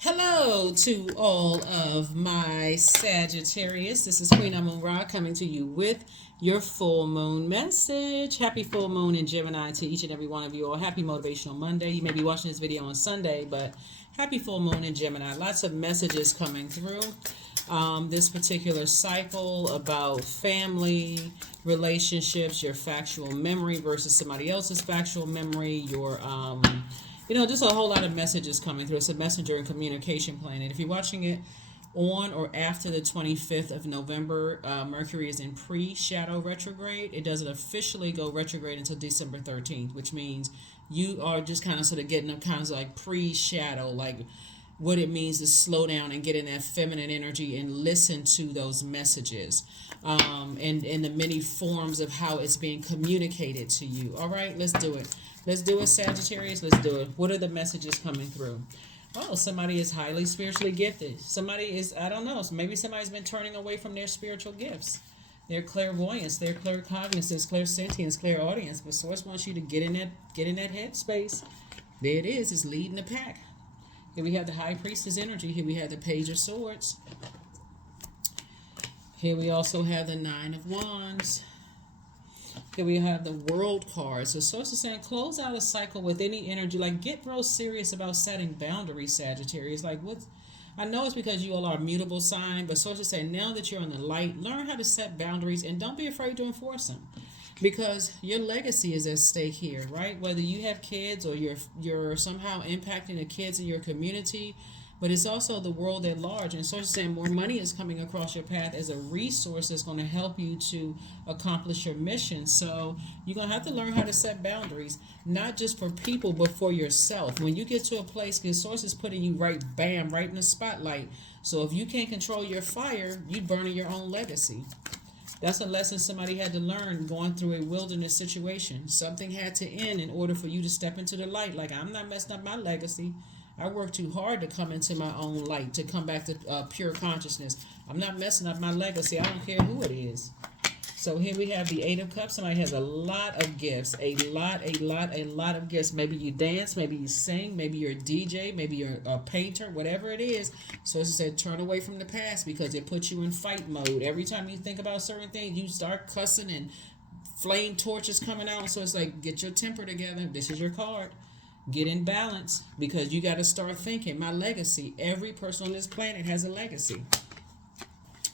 Hello to all of my Sagittarius. This is Queen Amun Ra coming to you with your full moon message. Happy full moon in Gemini to each and every one of you all. Happy Motivational Monday. You may be watching this video on Sunday, but happy full moon in Gemini. Lots of messages coming through this particular cycle about family, relationships, your factual memory versus somebody else's factual memory, your just a whole lot of messages coming through. It's a messenger and communication planet. If you're watching it on or after the 25th of November, Mercury is in pre-shadow retrograde. It doesn't officially go retrograde until December 13th, which means you are just kind of sort of getting a kind of like pre-shadow, like what it means to slow down and get in that feminine energy and listen to those messages and the many forms of how it's being communicated to you. All right, let's do it. Let's do it, Sagittarius. Let's do it. What are the messages coming through? Oh, somebody is highly spiritually gifted. Somebody is, I don't know, maybe somebody's been turning away from their spiritual gifts. Their clairvoyance, their claircognizance, clairsentience, clairaudience. But Source wants you to get in that headspace. There it is. It's leading the pack. Here we have the High Priestess energy. Here we have the Page of Swords. Here we also have the Nine of Wands. Here we have the World card. So Source is saying close out a cycle with any energy. Like get real serious about setting boundaries, Sagittarius. Like what? I know it's because you all are a mutable sign, but Source is saying now that you're in the light, learn how to set boundaries and don't be afraid to enforce them. Because your legacy is at stake here, right? Whether you have kids or you're somehow impacting the kids in your community, but it's also the world at large. And so saying more money is coming across your path as a resource that's going to help you to accomplish your mission. So you're going to have to learn how to set boundaries, not just for people, but for yourself. When you get to a place, because Source is putting you right in the spotlight. So if you can't control your fire, you're burning your own legacy. That's a lesson somebody had to learn going through a wilderness situation. Something had to end in order for you to step into the light. Like, I'm not messing up my legacy. I worked too hard to come into my own light, to come back to pure consciousness. I'm not messing up my legacy. I don't care who it is. So here we have the Eight of Cups. Somebody has a lot of gifts. A lot of gifts. Maybe you dance, maybe you sing, maybe you're a DJ, maybe you're a painter, whatever it is. So it said turn away from the past because it puts you in fight mode. Every time you think about certain things, you start cussing and flame torches coming out. So it's like, get your temper together. This is your card. Get in balance because you got to start thinking, my legacy. Every person on this planet has a legacy.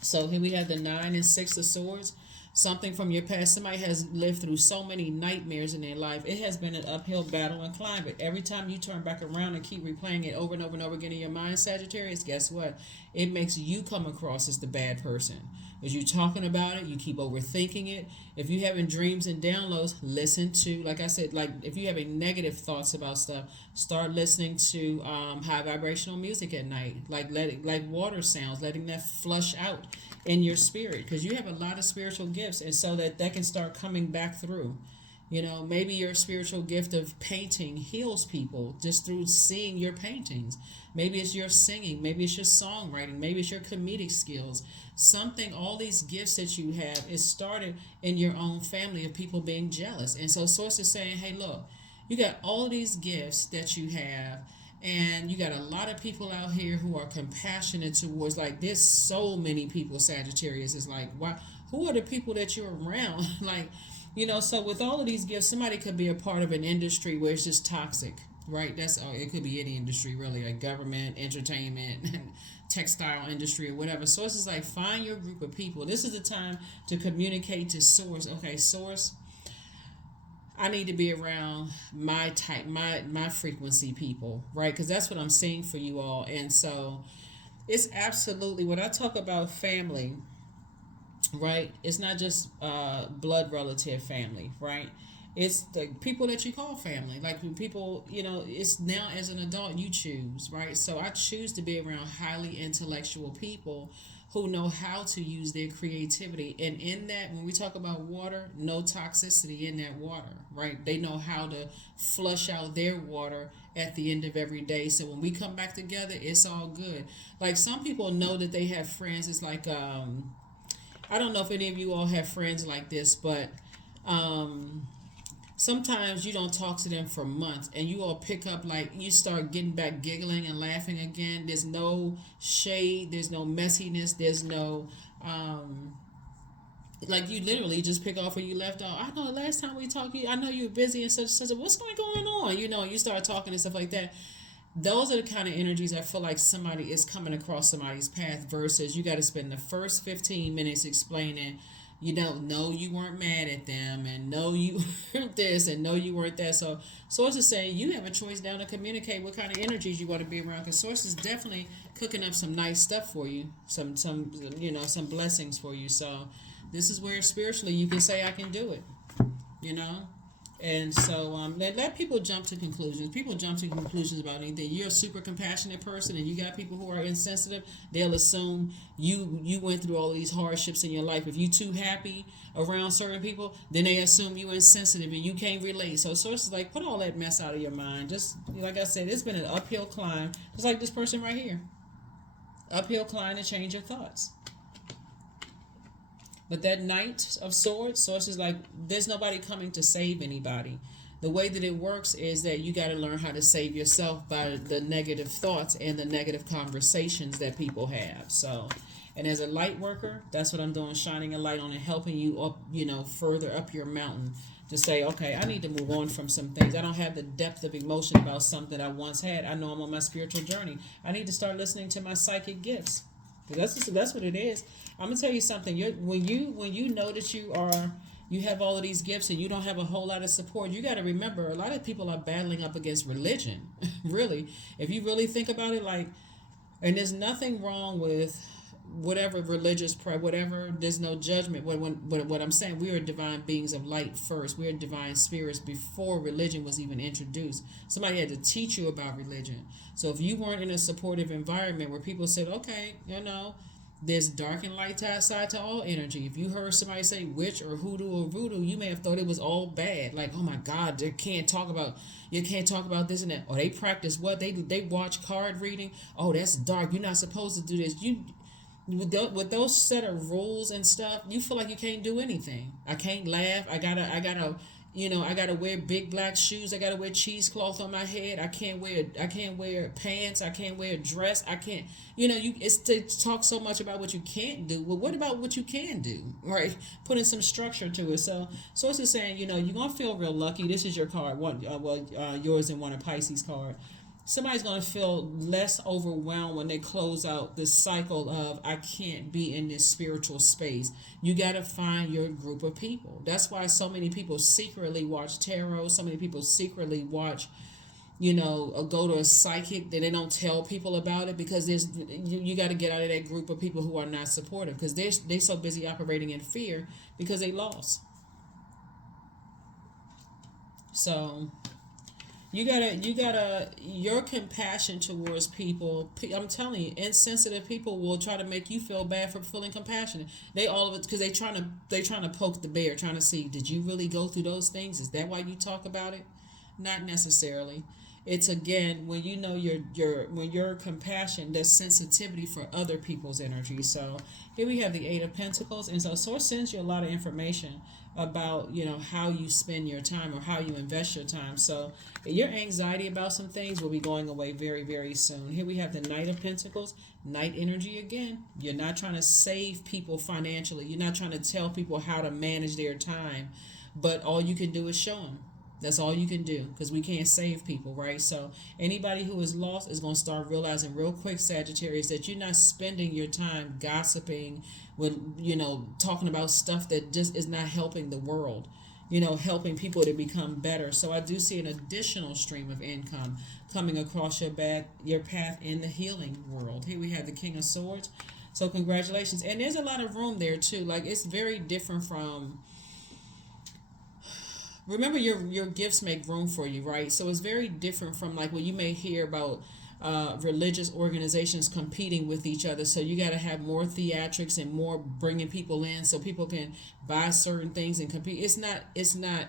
So here we have the 9 and 6 of Swords. Something from your past. Somebody has lived through so many nightmares in their life. It has been an uphill battle and climb. But every time you turn back around and keep replaying it over and over and over again in your mind, Sagittarius, guess what? It makes you come across as the bad person. As you're talking about it, you keep overthinking it. If you're having dreams and downloads, listen to, like I said, like if you're having negative thoughts about stuff, start listening to high vibrational music at night, like water sounds, letting that flush out in your spirit, because you have a lot of spiritual gifts, and so that can start coming back through. Maybe your spiritual gift of painting heals people just through seeing your paintings. Maybe it's your singing, maybe it's your songwriting, maybe it's your comedic skills. Something, all these gifts that you have, is started in your own family of people being jealous. And so Source is saying, hey, look, you got all these gifts that you have, and you got a lot of people out here who are compassionate towards, like, there's so many people, Sagittarius, is like, why, who are the people that you're around? So with all of these gifts, somebody could be a part of an industry where it's just toxic, right? It could be any industry, really, like government, entertainment, textile industry, or whatever. Source is like, find your group of people. This is the time to communicate to Source. Okay, Source, I need to be around my type, my frequency people, right? Because that's what I'm seeing for you all. And so it's absolutely, when I talk about family, right? It's not just blood relative family, right? It's the people that you call family. Like when people, it's now as an adult you choose, right? So I choose to be around highly intellectual people who know how to use their creativity. And in that, when we talk about water, no toxicity in that water, right? They know how to flush out their water at the end of every day. So when we come back together, it's all good. Like some people know that they have friends. It's like, I don't know if any of you all have friends like this, but sometimes you don't talk to them for months and you all pick up, like you start getting back giggling and laughing again. There's no shade, there's no messiness, there's no like you literally just pick off where you left off. I know the last time we talked, I know you were busy and such. What's going on? You start talking and stuff like that. Those are the kind of energies I feel like somebody is coming across somebody's path, versus you got to spend the first 15 minutes explaining, no, you weren't mad at them, and no, you weren't this, and no, you weren't that. So Source is saying you have a choice now to communicate what kind of energies you want to be around, because Source is definitely cooking up some nice stuff for you, some blessings for you. So this is where spiritually you can say I can do it, And so let people jump to conclusions. People jump to conclusions about anything. You're a super compassionate person and you got people who are insensitive, they'll assume you went through all of these hardships in your life. If you too happy around certain people, then they assume you insensitive and you can't relate. So Source is like, put all that mess out of your mind. Just like I said, it's been an uphill climb. Just like this person right here. Uphill climb to change your thoughts. But that Knight of Swords, Source is like, there's nobody coming to save anybody. The way that it works is that you got to learn how to save yourself by the negative thoughts and the negative conversations that people have. So, and as a light worker, that's what I'm doing, shining a light on and helping you up, further up your mountain to say, okay, I need to move on from some things. I don't have the depth of emotion about something I once had. I know I'm on my spiritual journey. I need to start listening to my psychic gifts. That's what it is. I'm gonna tell you something. When you know that you have all of these gifts and you don't have a whole lot of support, you got to remember a lot of people are battling up against religion. Really, if you really think about it, and there's nothing wrong with whatever religious whatever. There's no judgment. What I'm saying, we are divine beings of light first. We are divine spirits before religion was even introduced. Somebody had to teach you about religion. So if you weren't in a supportive environment where people said, okay, there's dark and light side to all energy. If you heard somebody say witch or hoodoo or voodoo, you may have thought it was all bad. Like, oh my God, you can't talk about this and that. Or they practice what? They watch card reading. Oh, that's dark. You're not supposed to do this. With those set of rules and stuff, you feel like you can't do anything. I can't laugh. I gotta wear big black shoes. I gotta wear cheesecloth on my head. I can't wear pants. I can't wear a dress. I can't. It's to talk so much about what you can't do. Well, what about what you can do? Right? Putting some structure to it. So Source is saying, you're gonna feel real lucky. This is your card. Yours and one of Pisces card. Somebody's going to feel less overwhelmed when they close out this cycle of, I can't be in this spiritual space. You got to find your group of people. That's why so many people secretly watch tarot. So many people secretly watch, go to a psychic that they don't tell people about it, because you got to get out of that group of people who are not supportive, because they're so busy operating in fear because they lost. So your compassion towards people. I'm telling you, insensitive people will try to make you feel bad for feeling compassionate. They all of it because they're trying to poke the bear, trying to see, did you really go through those things? Is that why you talk about it? Not necessarily. It's again when you know when your compassion, there's sensitivity for other people's energy. So here we have the Eight of Pentacles, and so Source sends you a lot of information about how you spend your time or how you invest your time. So your anxiety about some things will be going away very, very soon. Here we have the Knight of Pentacles, Knight energy again. You're not trying to save people financially. You're not trying to tell people how to manage their time, but all you can do is show them. That's all you can do, because we can't save people, right? So anybody who is lost is going to start realizing real quick, Sagittarius, that you're not spending your time gossiping with, talking about stuff that just is not helping the world, helping people to become better. So I do see an additional stream of income coming across your path in the healing world. Here we have the King of Swords. So congratulations. And there's a lot of room there too. Like, it's very different from... Remember, your gifts make room for you, right? So it's very different from like what you may hear about religious organizations competing with each other. So you got to have more theatrics and more bringing people in so people can buy certain things and compete. It's not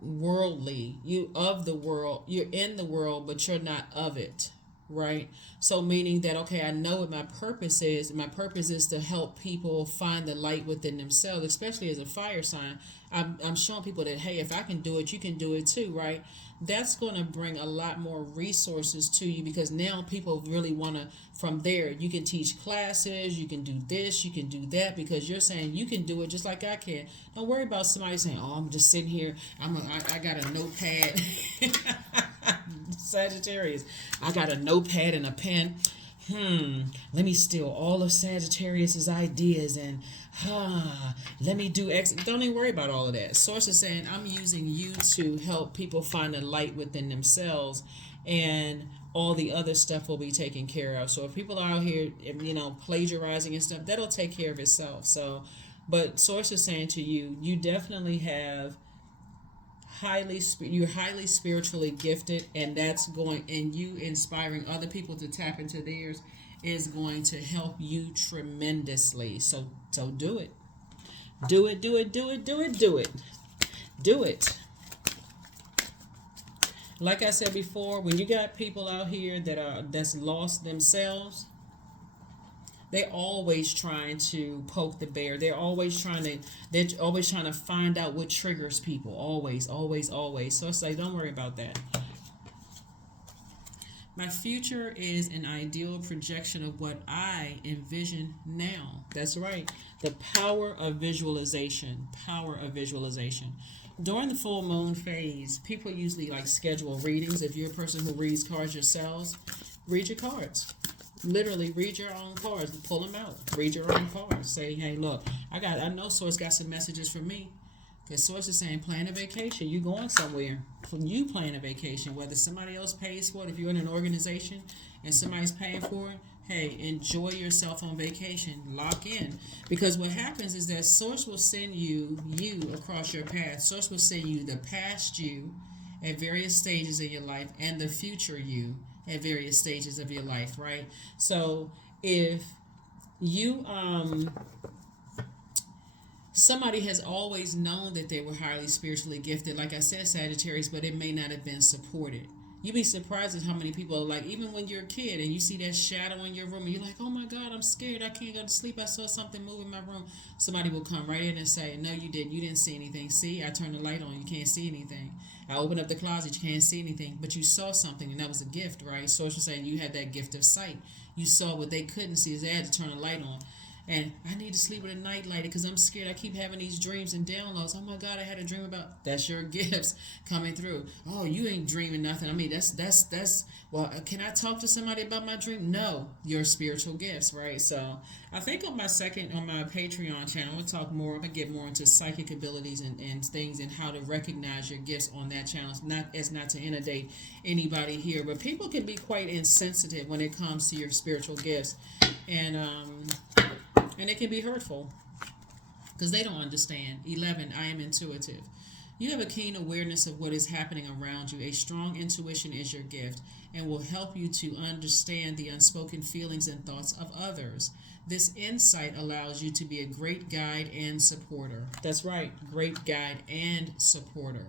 worldly. You're in the world, but you're not of it, right? So meaning that, okay, I know what my purpose is. My purpose is to help people find the light within themselves, especially as a fire sign. I'm showing people that, hey, if I can do it, you can do it too, right? That's going to bring a lot more resources to you, because now people really want to, from there, you can teach classes, you can do this, you can do that, because you're saying you can do it just like I can. Don't worry about somebody saying, oh, I'm just sitting here, I got a notepad. Sagittarius, I got a notepad and a pen. Let me steal all of Sagittarius's ideas and let me do X. Don't even worry about all of that. Source is saying, I'm using you to help people find the light within themselves, and all the other stuff will be taken care of. So if people are out here, plagiarizing and stuff, that'll take care of itself. So, but Source is saying to you, you definitely have you're highly spiritually gifted, and that's going, and you inspiring other people to tap into theirs is going to help you tremendously. So do it. Do it, do it, do it, do it, do it. Do it. Like I said before, when you got people out here that's lost themselves, they're always trying to poke the bear. They're always trying to find out what triggers people. Always, always, always. So it's like, don't worry about that. My future is an ideal projection of what I envision now. That's right. The power of visualization. Power of visualization. During the full moon phase, people usually schedule readings. If you're a person who reads cards yourselves, read your cards. Literally read your own cards, pull them out, read your own cards. Say, hey, look, I know Source got some messages for me, because Source is saying plan a vacation. You going somewhere? You plan a vacation, whether somebody else pays for it. If you're in an organization and somebody's paying for it, hey, enjoy yourself on vacation. Lock in, because what happens is that Source will send you across your path. Source will send you the past you at various stages of your life, and the future you at various stages of your life, right? So if you somebody has always known that they were highly spiritually gifted, like I said, Sagittarius, but it may not have been supported. You'd be surprised at how many people are even when you're a kid and you see that shadow in your room and you're like, oh my God, I'm scared, I can't go to sleep, I saw something move in my room. Somebody will come right in and say, no, you didn't see anything. See, I turned the light on, you can't see anything. I opened up the closet, you can't see anything, but you saw something, and that was a gift, right? So it's saying you had that gift of sight. You saw what they couldn't see, is they had to turn the light on. And I need to sleep with a night light because I'm scared. I keep having these dreams and downloads. Oh my God, I had a dream about. That's your gifts coming through. Oh, you ain't dreaming nothing. I mean, that's. Well, can I talk to somebody about my dream? No, your spiritual gifts, right? So I think on my Patreon channel, we'll talk more. I'm gonna get more into psychic abilities and things and how to recognize your gifts on that channel. Not to inundate anybody here, but people can be quite insensitive when it comes to your spiritual gifts, and it can be hurtful because they don't understand. 11, I am intuitive. You have a keen awareness of what is happening around you. A strong intuition is your gift and will help you to understand the unspoken feelings and thoughts of others. This insight allows you to be a great guide and supporter. That's right, great guide and supporter.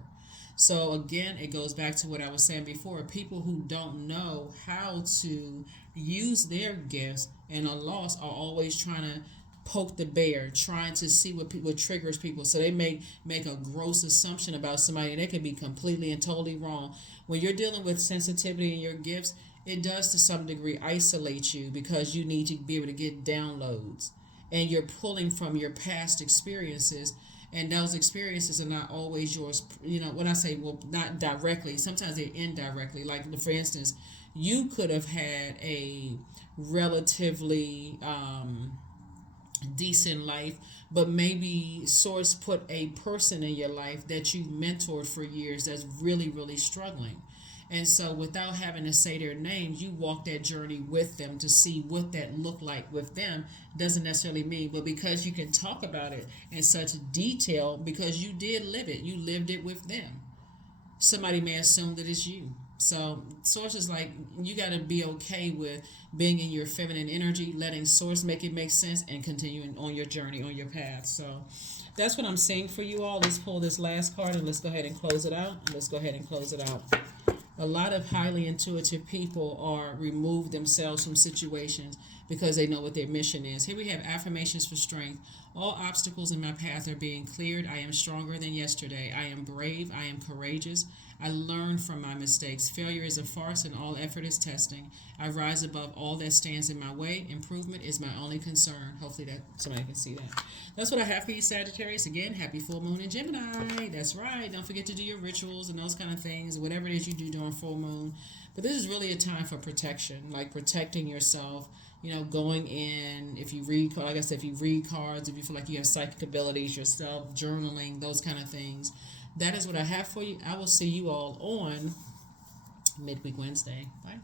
So again, it goes back to what I was saying before. People who don't know how to use their gifts and are lost are always trying to poke the bear, trying to see what triggers people. So they may make a gross assumption about somebody, and they can be completely and totally wrong. When you're dealing with sensitivity in your gifts, it does to some degree isolate you because you need to be able to get downloads, and you're pulling from your past experiences, and those experiences are not always yours. When I say, well, not directly, sometimes they're indirectly. Like, for instance, you could have had a relatively decent life, but maybe Source put a person in your life that you've mentored for years that's really, really struggling. And so without having to say their names, you walk that journey with them to see what that looked like with them. Doesn't necessarily mean, but because you can talk about it in such detail, because you did live it, you lived it with them, somebody may assume that it's you. So Source is like, you got to be okay with being in your feminine energy, letting Source make it make sense, and continuing on your journey, on your path. So that's what I'm saying for you all. Let's pull this last card and let's go ahead and close it out. A lot of highly intuitive people are remove themselves from situations because they know what their mission is. Here we have affirmations for strength. All obstacles in my path are being cleared. I am stronger than yesterday. I am brave. I am courageous. I learn from my mistakes. Failure is a farce and all effort is testing. I rise above all that stands in my way. Improvement is my only concern. Hopefully that somebody can see that. That's what I have for you, Sagittarius. Again, happy full moon in Gemini. That's right. Don't forget to do your rituals and those kind of things, whatever it is you do during full moon. But this is really a time for protection, like protecting yourself. Going in, if you read, like I said, if you read cards, if you feel like you have psychic abilities yourself, journaling, those kind of things. That is what I have for you. I will see you all on Midweek Wednesday. Bye.